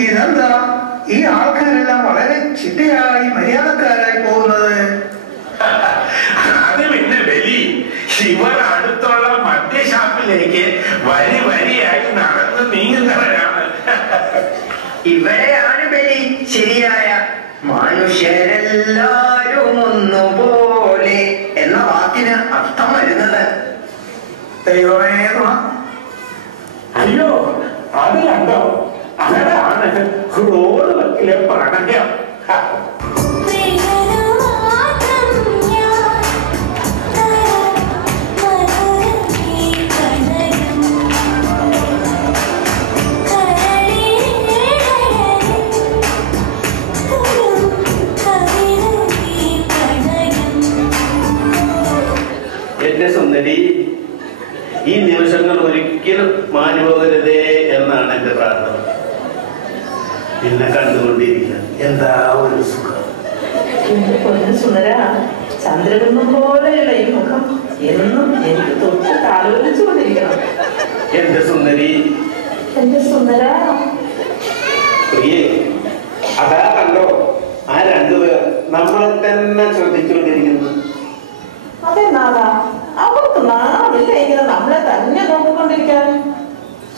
ഇതെന്താ ഈ ആൾക്കാരെല്ലാം വളരെ ചിട്ടയായി മര്യാദക്കാരായി പോകുന്നത്? അത് പിന്നെ ബലി ഇവർ അടുത്തുള്ള മദ്യഷാപ്പിലേക്ക് വരി വരിയായി നടന്ന് നീങ്ങുന്നവരാണ്. ഇവിടെയാണ് ബലി ശരിയായ മനുഷ്യരെല്ലാരും ഒന്നുപോലെ എന്ന വാക്കിന് അർത്ഥം വരുന്നത്. ദൈവമേ, അയ്യോ അത് കണ്ടോ, അതാണ് റോഡ് വക്കിലെ പ്രണയം. എന്റെ സുന്ദരി, ഈ നിമിഷങ്ങൾ ഒരിക്കലും മാഞ്ഞുപോകരുതേ എന്നാണ് എന്റെ പ്രാർത്ഥന. എന്നെ കണ്ടുകൊണ്ടിരിക്കുക എന്താ ഒരു സുഖം. എന്റെ പൊന്നു സുന്ദര, ചന്ദ്രബിംബം പോലെയുള്ള ഈ മുഖം എന്നും എനിക്ക് തൊട്ട് ആലോചിച്ചുകൊണ്ടിരിക്കണം. എന്റെ സുന്ദരി, എന്റെ സുന്ദര പ്രിയേ, അതാ കണ്ടോ ആ രണ്ടുപേർ നമ്മളെ തന്നെ ശ്രദ്ധിച്ചുകൊണ്ടിരിക്കുന്നു. അതെന്നാതാ അവർക്ക് നാളില്ല ഇങ്ങനെ നമ്മളെ തന്നെ നോക്കിക്കൊണ്ടിരിക്കാൻ.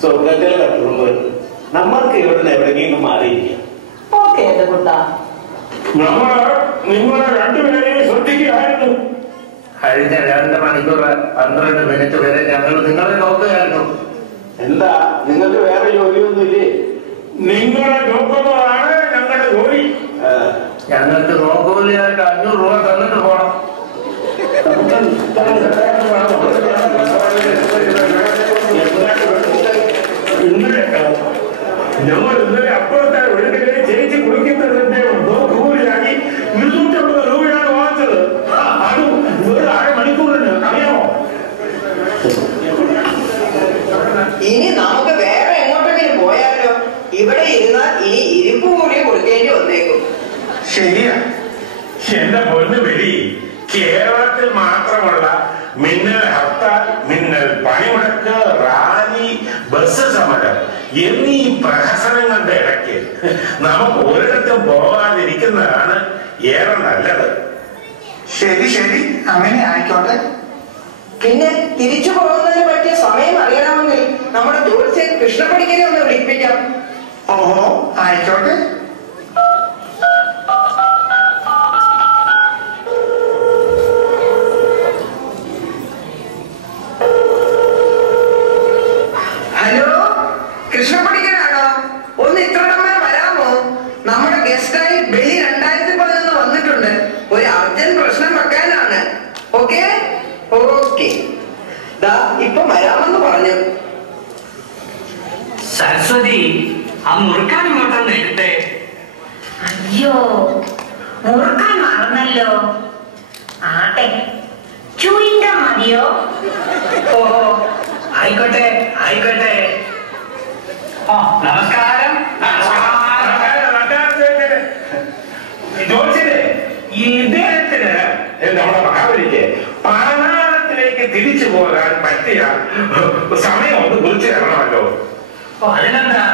സ്വർഗത്തിൽ കട്ടുകൊണ്ട് നമ്മൾക്ക് ഇവിടെ എവിടെയെങ്കിലും മാറിയിരിക്കാം. ഓക്കെ എന്റെ കുട്ട, നിങ്ങളെ രണ്ടുപേരെയും ശ്രദ്ധിക്കുകയായിരുന്നു. കഴിഞ്ഞ 2 മണിക്കൂർ 12 മിനിറ്റ് വരെ ഞങ്ങൾ നിങ്ങളെ നോക്കുകയായിരുന്നു. എന്താ നിങ്ങൾക്ക് വേറെ ജോലിയൊന്നുമില്ലേ? നിങ്ങളെ നോക്കുന്നതാണ് ഞങ്ങളുടെ ജോലി. ഞങ്ങൾക്ക് നോക്കൂലിയായിട്ട് 500 രൂപ തന്നിട്ട് പോണം. ഞങ്ങൾ ഇന്നലെ അപ്പുറത്തെ വീട്ടിലെ ചേച്ചി കുളിക്കുന്നതിന്റെ നോക്കൂലിയാക്കി 250 രൂപയാണ് വാങ്ങിച്ചത്. അതും ഒരു അരമണിക്കൂറിന്. അറിയാമോ? ഇനി നമുക്ക് വേറെ എങ്ങോട്ടെങ്കിലും പോയാലോ? ഇവിടെ ഇരുന്നാൽ ഇനി ഇരിപ്പ് കൂടി കൊടുക്കേണ്ടി വന്നേക്കും. ശരിയാ. എന്റെ പൊന്നു ബലി, കേരളത്തിൽ മാത്രമുള്ള മിന്നൽ ഹർത്താൽ, മിന്നൽ പണിമുടക്ക്, റാലി, ബസ് സമരം എന്നീ പ്രഹസനങ്ങളുടെ ഇടയ്ക്ക് നമുക്ക് ഒരിടത്തും പോകാതിരിക്കുന്നതാണ് ഏറെ നല്ലത്. ശരി ശരി, അങ്ങനെ ആയിക്കോട്ടെ. പിന്നെ തിരിച്ചു പോകുന്നതിന് പറ്റിയ സമയം അറിയണമെങ്കിൽ നമ്മുടെ ജോത്സ്യൻ കൃഷ്ണപ്പണിക്കരെ ഒന്ന് വിളിപ്പിക്കാം. ഓഹോ, ആയിക്കോട്ടെ. ഹലോ, കൃഷ്ണപ്പണിക്കരാണോ? ഒന്ന് ഇത്രടം വരെ വരാമോ? നമ്മുടെ ഗസ്റ്റായി ബലി 2011 വന്നിട്ടുണ്ട്. ഒരു അർജന്റ് പ്രശ്നം വെക്കാനാണ്. ഓക്കെ ഓക്കെ, ദാ ഇപ്പൊ വരാമെന്ന് പറഞ്ഞു. സരസ്വതി, ആ മുറുക്കാൻ ഇങ്ങോട്ടൊന്ന് എടുത്തേ. അയ്യോ, മുറുക്കാൻ മറന്നല്ലോ. ആട്ടെ, ചുയിങ്ക മതിയോ? ഓ, ആയിക്കോട്ടെ ആയിക്കോട്ടെ. ഓ, നമസ്കാരം. ജോത്സ്യനെ, ഇദ്ദേഹത്തിന് നമ്മുടെ മഹാബലിക്ക് പാതാളത്തിലേക്ക് തിരിച്ചു പോകാൻ പറ്റിയ സമയം ഒന്ന് കുറിച്ച് തരണമല്ലോ. ഓ, അതിനെന്താ?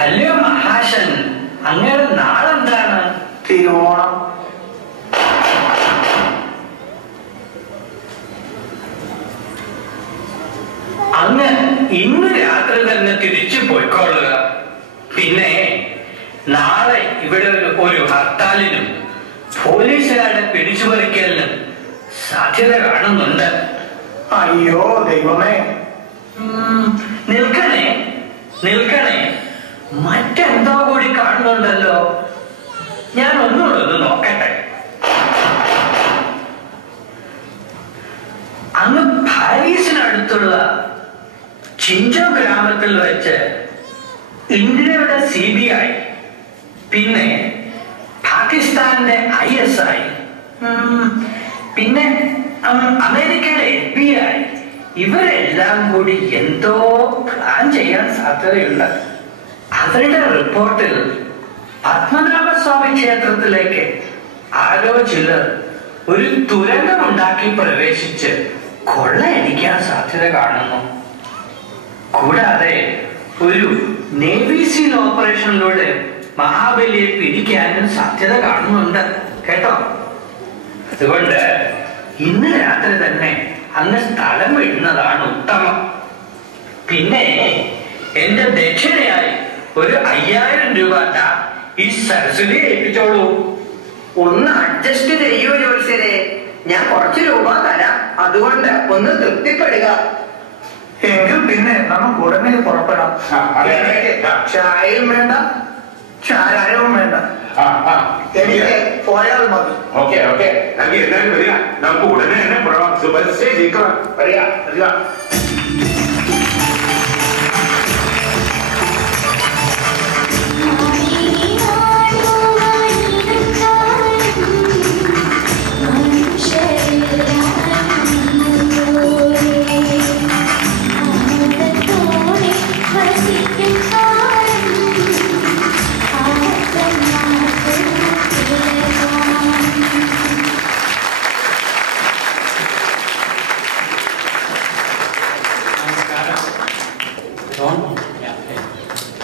അല്ലയോ മഹാശൻ, അങ്ങയുടെ നാളെന്താണ്? തിരുവോണം. അങ്ങ് ഇന്ന് രാത്രി തന്നെ തിരിച്ചു പോയിക്കൊള്ളുക. പിന്നെ നാളെ ഇവിടെ ഒരു ഹർത്താലിനും പോലീസുകാരുടെ പിടിച്ചുപറിക്കലിനും സാധ്യത കാണുന്നുണ്ട്. അയ്യോ ദൈവമേ. നിൽക്കണേ നിൽക്കണേ, മറ്റെന്തോ കൂടി കാണുന്നുണ്ടല്ലോ. ഞാൻ ഒന്നുകൂടെ ഒന്ന് നോക്കട്ടെ. അങ്ങ് പാരീസിനടുത്തുള്ള ചിഞ്ചോ ഗ്രാമത്തിൽ വെച്ച് ഇന്ത്യയുടെ CBI, പിന്നെ പാകിസ്ഥാന്റെ ISI, പിന്നെ അമേരിക്കയുടെ FBI, ഇവരെല്ലാം കൂടി എന്തോ പ്ലാൻ ചെയ്യാൻ സാധ്യതയുണ്ട്. അവരുടെ റിപ്പോർട്ടിൽ പത്മനാഭസ്വാമി ക്ഷേത്രത്തിലേക്ക് ആരോ ചിലർ ഒരു തുരങ്കമുണ്ടാക്കി പ്രവേശിച്ച് കൊള്ളയടിക്കാൻ സാധ്യത കാണുന്നു. കൂടാതെ ഒരു നേവി സീൽ ഓപ്പറേഷനിലൂടെ മഹാബലിയെ പിടിക്കാനും സാധ്യത കാണുന്നുണ്ട് കേട്ടോ. അതുകൊണ്ട് ഇന്ന് രാത്രി തന്നെ അങ്ങ് സ്ഥലം വിടുന്നതാണ് ഉത്തമം. പിന്നെ എന്റെ ദക്ഷിണയായി ഒരു 5000 രൂപ ഈ സരസ്വതിയെ ഏൽപ്പിച്ചോളൂ. ഒന്ന് അഡ്ജസ്റ്റ് ചെയ്യൂ ജോത്സ്യരെ, ഞാൻ കുറച്ച് രൂപ തരാം. അതുകൊണ്ട് ഒന്ന് തൃപ്തിപ്പെടുക. എങ്കിൽ പിന്നെ നമുക്ക് ഉടനെ പുറപ്പെടാം. ചായയും വേണ്ട, ചാരായവും വേണ്ട, എനിക്ക് പോയാൽ മതി. ഓക്കെ ഓക്കെ, നമുക്ക് എല്ലാവരും വരിക. നമുക്ക് ഉടനെ തന്നെ പുറവാം. സുബൽസേ ജയിക്കണം. വരിക വരിക.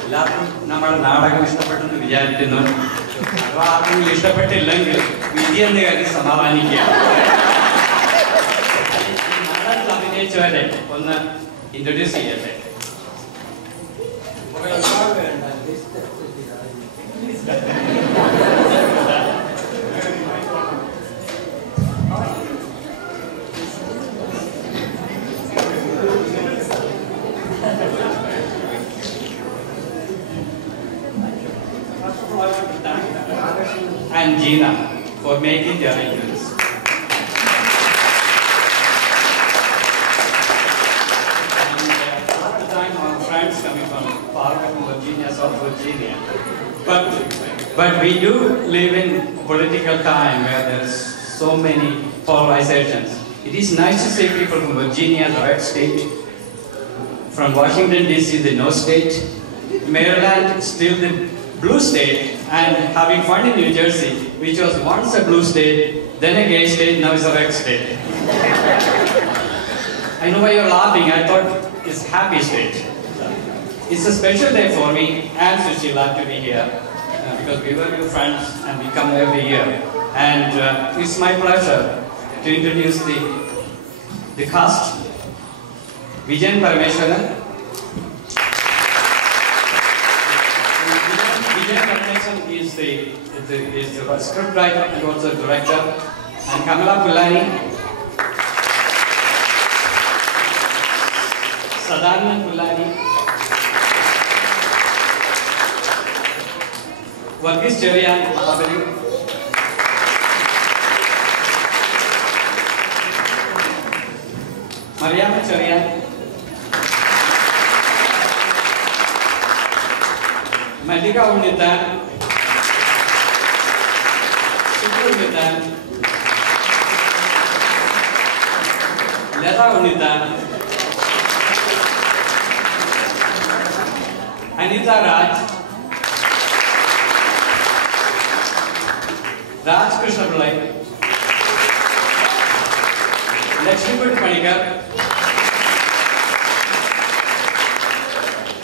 എല്ലാവർക്കും നമ്മുടെ നാടകം ഇഷ്ടപ്പെട്ടെന്ന് വിചാരിക്കുന്നു. അഥവാ ആർക്കെങ്കിലും ഇഷ്ടപ്പെട്ടില്ലെങ്കിൽ വിധി എന്ന് കരുതി സമാധാനിക്കുക. നാടകത്തിൽ അഭിനയിച്ചവരെ ഒന്ന് ഇൻട്രൊഡ്യൂസ് ചെയ്യട്ടെ. And Gina for making the arrangements. And all the time our friends coming from Parker, Virginia, South Virginia. But we do live in political time where there's so many polarizations. It is nice to see people from Virginia, the red state, from Washington DC, the no state, Maryland, still the blue state, and having fun in New Jersey, which was once a blue state, then a gay state, now it's a red state. I know why you're laughing. I thought it's happy state. It's a special day for me and Sushila to be here because we were your friends and we come every year. And it's my pleasure to introduce the cast. Vijayan Parameswaran. Vijayan Parameswaran is the script writer and also director. And Kamala Pullani. Sadanand Pullani. Varghese Cherian, Mahabali. Mariama Cherian. Malika Unitan. Shukru Unitan. Leta Unitan. Anita Raj. Raj Krishna Pillai, Lakshmiput Panikar,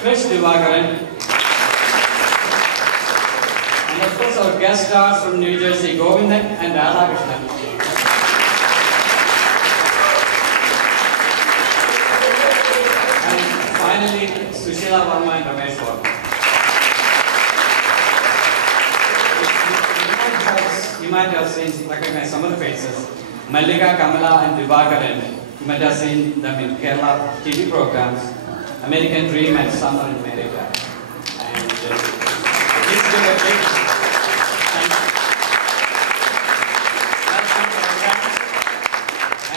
Krish Divakaran, and of course our guest stars from New Jersey, Govindan and Radha Krishnan. And finally, Sushila Varma and Ramesh Varma. You might have seen, recognized some of the faces. Mallika, Kamala and Divakaran. You might have seen them in Kerala TV programs, American Dream and Summer in America. And please give a big thank you.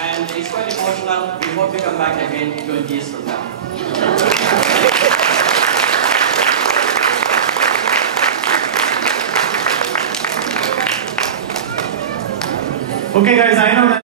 And it's quite emotional. We hope to come back again 20 years from now. Okay guys, I know that